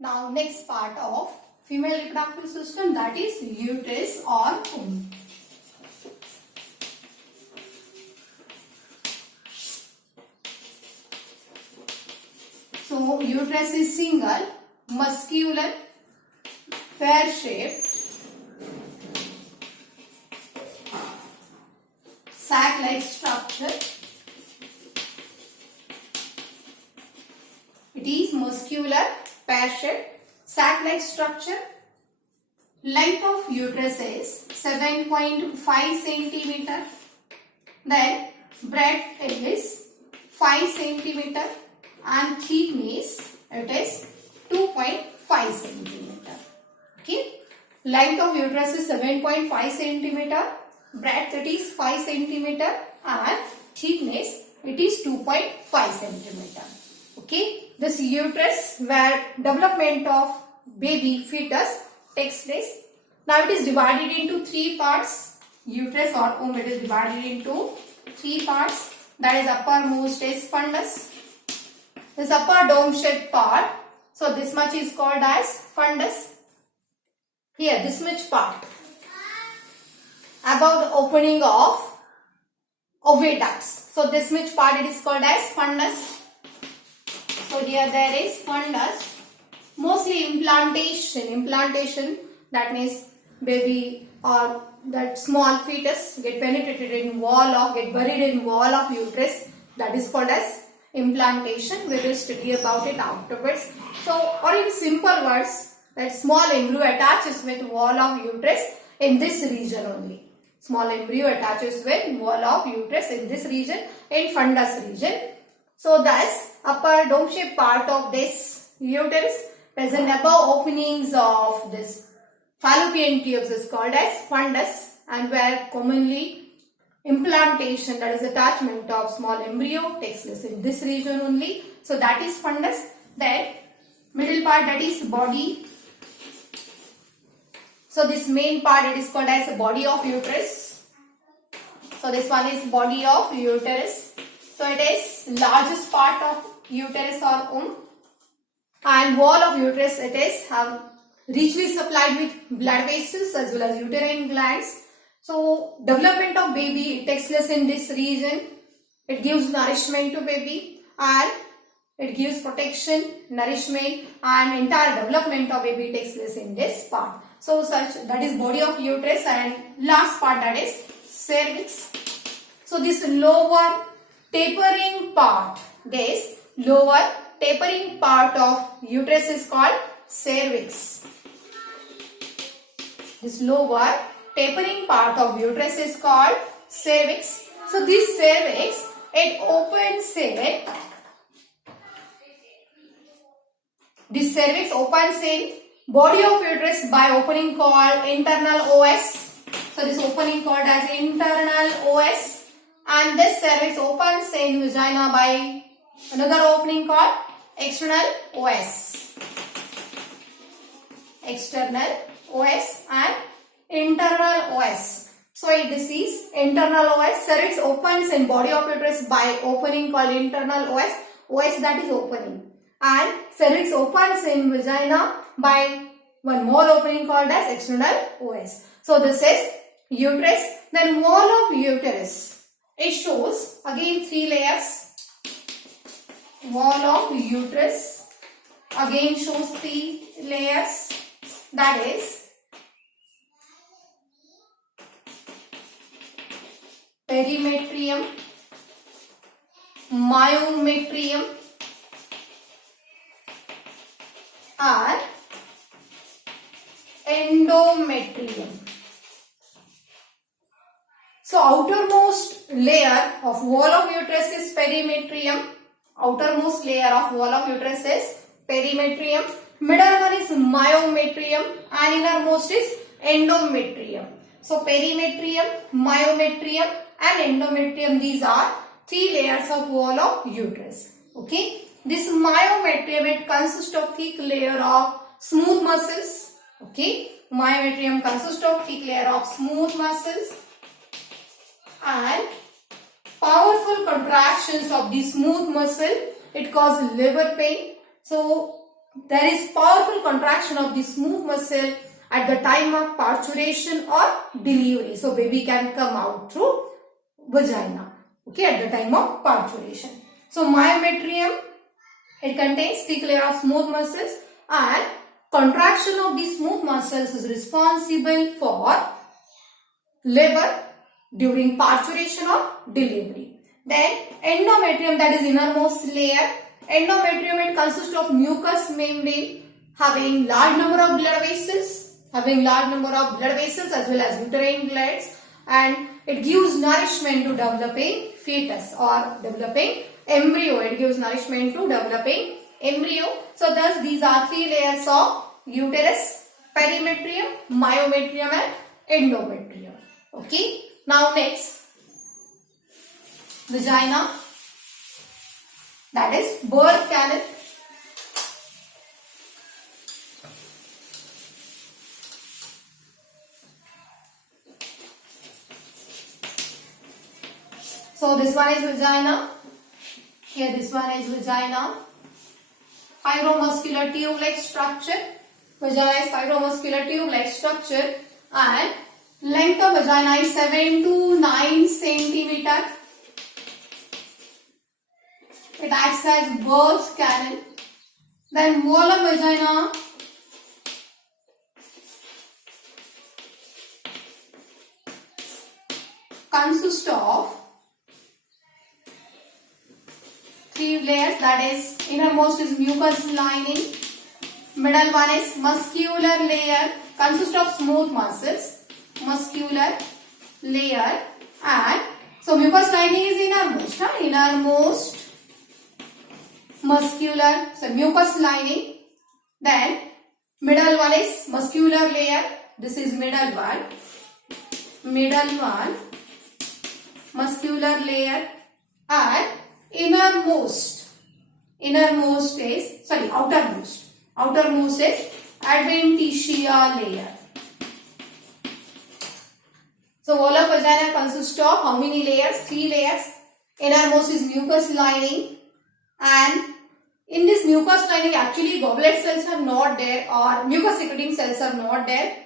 Now next part of female reproductive system, that is uterus or womb. So uterus is single, muscular, pear shaped, sac like structure. It is muscular, pear shaped, sac like structure. Length of uterus is 7.5 centimeter. Then breadth is 5 centimeter and thickness it is 2.5 centimeter. Okay. Length of uterus is 7.5 centimeter. Breadth it is 5 centimeter and thickness it is 2.5 centimeter. Okay. This uterus where development of baby fetus takes place. Now it is divided into three parts. Uterus or womb, it is divided into three parts. That is uppermost is fundus. This upper dome shaped part. So this much is called as fundus. Here this much part. Above the opening of oviducts. So this much part it is called as fundus. So here there is fundus. Mostly implantation, that means baby or that small fetus get penetrated in get buried in wall of uterus, that is called as implantation. We will study about it afterwards. So, or in simple words, that small embryo attaches with wall of uterus in this region only. Small embryo attaches with wall of uterus in this region, in fundus region. So thus upper dome shaped part of this uterus present above openings of this fallopian tubes is called as fundus, and where commonly implantation, that is attachment of small embryo, takes place in this region only. So that is fundus. Then middle part, that is body. So this main part it is called as the body of uterus. So this one is body of uterus. So it is largest part of uterus or womb. And wall of uterus it is richly supplied with blood vessels as well as uterine glands. So development of baby it takes place in this region. It gives nourishment to baby and it gives protection, nourishment, and entire development of baby takes place in this part. So that is body of uterus, and last part, that is cervix. So this lower tapering part of uterus is called cervix. This lower tapering part of uterus is called cervix. So this cervix, it opens in, this cervix opens in body of uterus by opening called internal os. So this opening called as internal os, and this cervix opens in vagina by another opening called external os. External os and internal os. So this is internal os. Cervix opens in body of uterus by opening called internal os. Os, that is opening. And cervix opens in vagina by one more opening called as external os. So this is uterus. Then wall of uterus, it shows again three layers. Wall of uterus again shows three layers. That is perimetrium, myometrium, and endometrium. So outermost layer of wall of uterus is perimetrium. Outermost layer of wall of uterus is perimetrium. Middle one is myometrium and innermost is endometrium. So perimetrium, myometrium and endometrium, these are three layers of wall of uterus. Okay. This myometrium, it consists of thick layer of smooth muscles. Okay. Myometrium consists of thick layer of smooth muscles and powerful contractions of the smooth muscle. It causes labor pain. So there is powerful contraction of the smooth muscle at the time of parturition or delivery. So baby can come out through vagina, okay, at the time of parturition. So myometrium, it contains thick layer of smooth muscles, and contraction of the smooth muscles is responsible for labor during parturition or delivery. Then endometrium, that is innermost layer. Endometrium, it consists of mucous membrane having large number of blood vessels, as well as uterine glands, and it gives nourishment to developing fetus or developing embryo. It gives nourishment to developing embryo. So thus these are three layers of uterus: perimetrium, myometrium and endometrium. Okay. Now next, vagina, that is birth canal. So this one is vagina. Here this one is vagina. Fibromuscular tube-like structure. Vagina is fibromuscular tube-like structure, and length of vagina is 7 to 9 centimeter. It acts as birth canal. Then wall of vagina, consists of three layers, that is innermost is mucous lining, middle one is muscular layer, consists of smooth muscles, muscular layer, and so mucous lining is innermost, innermost muscular, so mucous lining. Then middle one is muscular layer, this is middle one, muscular layer, and outermost is adventitia layer. So wall of vagina consists of how many layers? 3 layers. Innermost is mucous lining, and in this mucous lining actually goblet cells are not there, or mucus secreting cells are not there.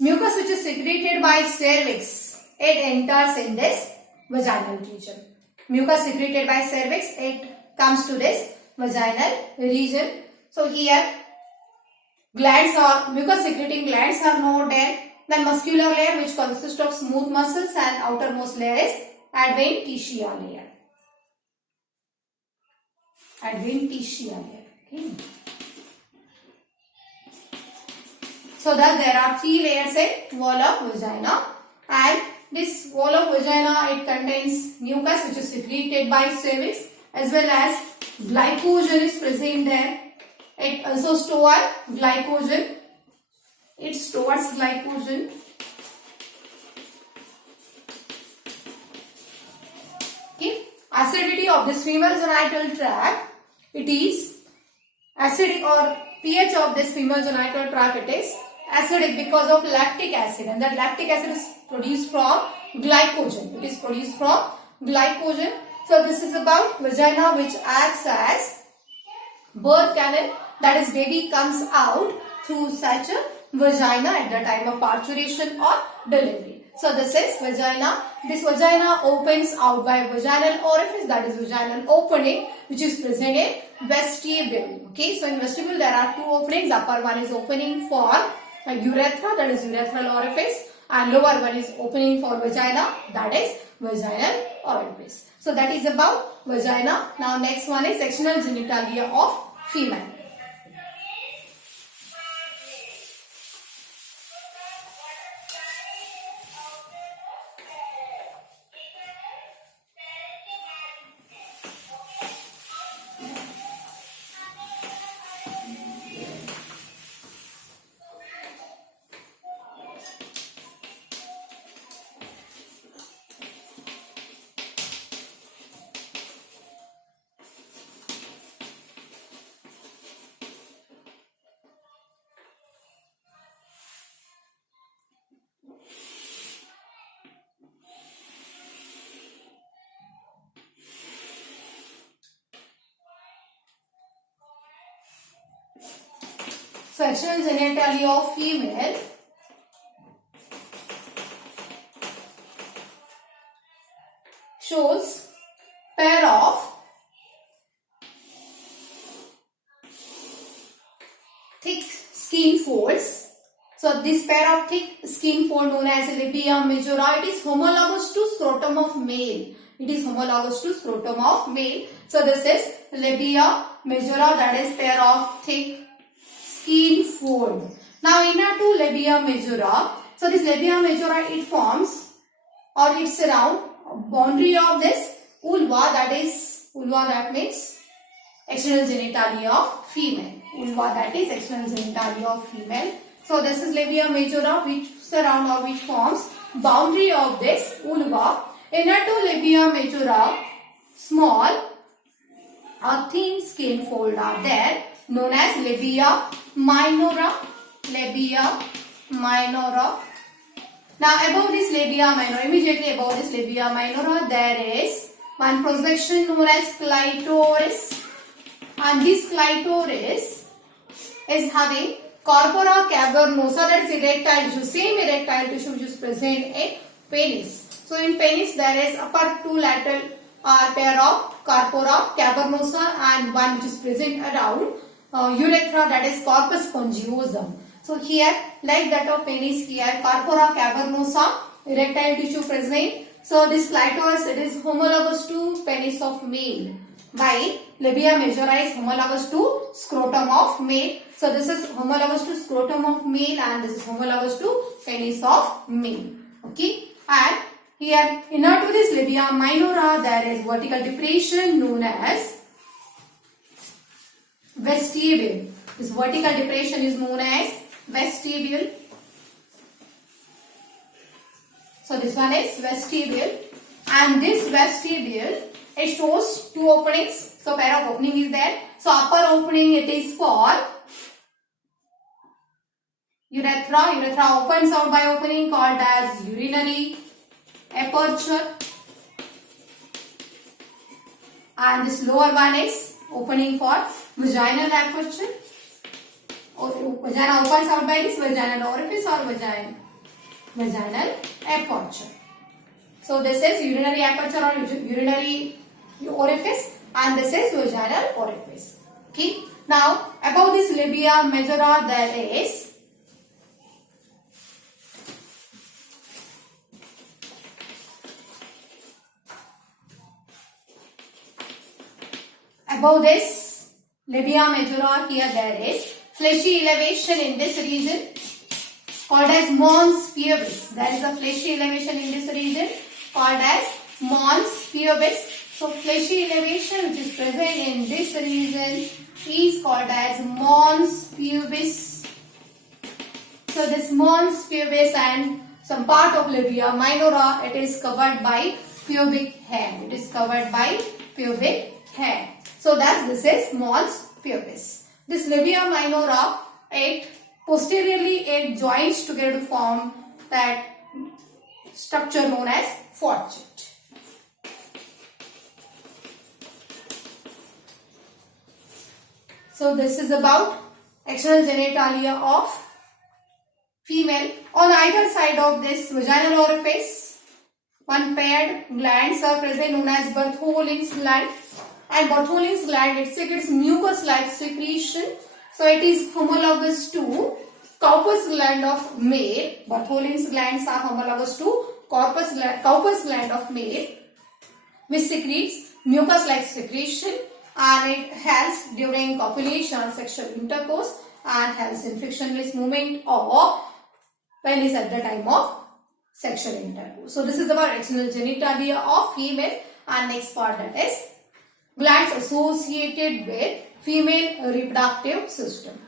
Mucus which is secreted by cervix, it enters in this vaginal region. Mucus secreted by cervix, it comes to this vaginal region. So here glands or mucus secreting glands are not there. Then muscular layer which consists of smooth muscles, and outermost layer is adventitia layer. Okay. So thus there are 3 layers in wall of vagina, and this wall of vagina, it contains mucus which is secreted by cervix, as well as glycogen is present there. It also stores glycogen. Okay. Acidity of this female genital tract, it is acidic, or pH of this female genital tract, it is acidic because of lactic acid, and that lactic acid is produced from glycogen. So this is about vagina, which acts as birth canal, that is baby comes out through such a vagina at the time of parturition or delivery. So this is vagina. This vagina opens out by vaginal orifice, that is vaginal opening, which is present in vestibule. Okay, so in vestibule there are 2 openings. Upper one is opening for urethra, that is urethral orifice, and lower one is opening for vagina, that is vaginal orifice. So that is about vagina. Now next one is sectional genitalia of female. So external genitalia of female shows pair of thick skin folds. So this pair of thick skin fold known as labia majora, it is homologous to scrotum of male. It is homologous to scrotum of male. So this is labia majora, that is pair of thick skin fold. Now inner to labia majora. So this labia majora, it forms or it surrounds boundary of this vulva, that is vulva, that means external genitalia of female. Vulva, that is external genitalia of female. So this is labia majora which surround or which forms boundary of this vulva. Inner to labia majora, small or thin skin fold are there known as labia minora. Labia minora. Now above this labia minora, immediately above this labia minora, there is one projection known as clitoris, and this clitoris is having corpora cavernosa, that is erectile tissue, same erectile tissue which is present in penis. So in penis there is upper two lateral pair of corpora cavernosa and one which is present around urethra, that is corpus spongiosum. So here, like that of penis, here corpora cavernosa, erectile tissue present. So this clitoris, it is homologous to penis of male, while labia majora is homologous to scrotum of male. So this is homologous to scrotum of male and this is homologous to penis of male. Okay, and here inner to this labia minora there is vertical depression known as vestibule. This vertical depression is known as vestibule. So this one is vestibule, and this vestibule, it shows two openings. So pair of opening is there. So upper opening, it is for urethra. Urethra opens out by opening called as urinary aperture, and this lower one is opening for vaginal aperture. Vagina opens out by this vaginal orifice or vaginal aperture. So this is urinary aperture or urinary orifice, and this is vaginal orifice. Okay. Now above this labia majora there is above this labia majora, here there is fleshy elevation in this region called as mons pubis. There is a fleshy elevation in this region called as mons pubis. So fleshy elevation which is present in this region is called as mons pubis. So this mons pubis and some part of labia minora, it is covered by pubic hair. It is covered by pubic hair. So thus this is mons pubis. This labia minora, it posteriorly it joins together to form that structure known as forechest. So this is about external genitalia of female. On either side of this vaginal orifice, one paired glands are present known as Bartholin's gland. And Bartholin's gland, it secretes mucus-like secretion. So it is homologous to corpus gland of male. Bartholin's glands are homologous to corpus gland of male, which secretes mucus-like secretion, and it helps during copulation or sexual intercourse and helps in frictionless movement of penis at the time of sexual intercourse. So this is about external genitalia of female, and next part, that is glands associated with female reproductive system.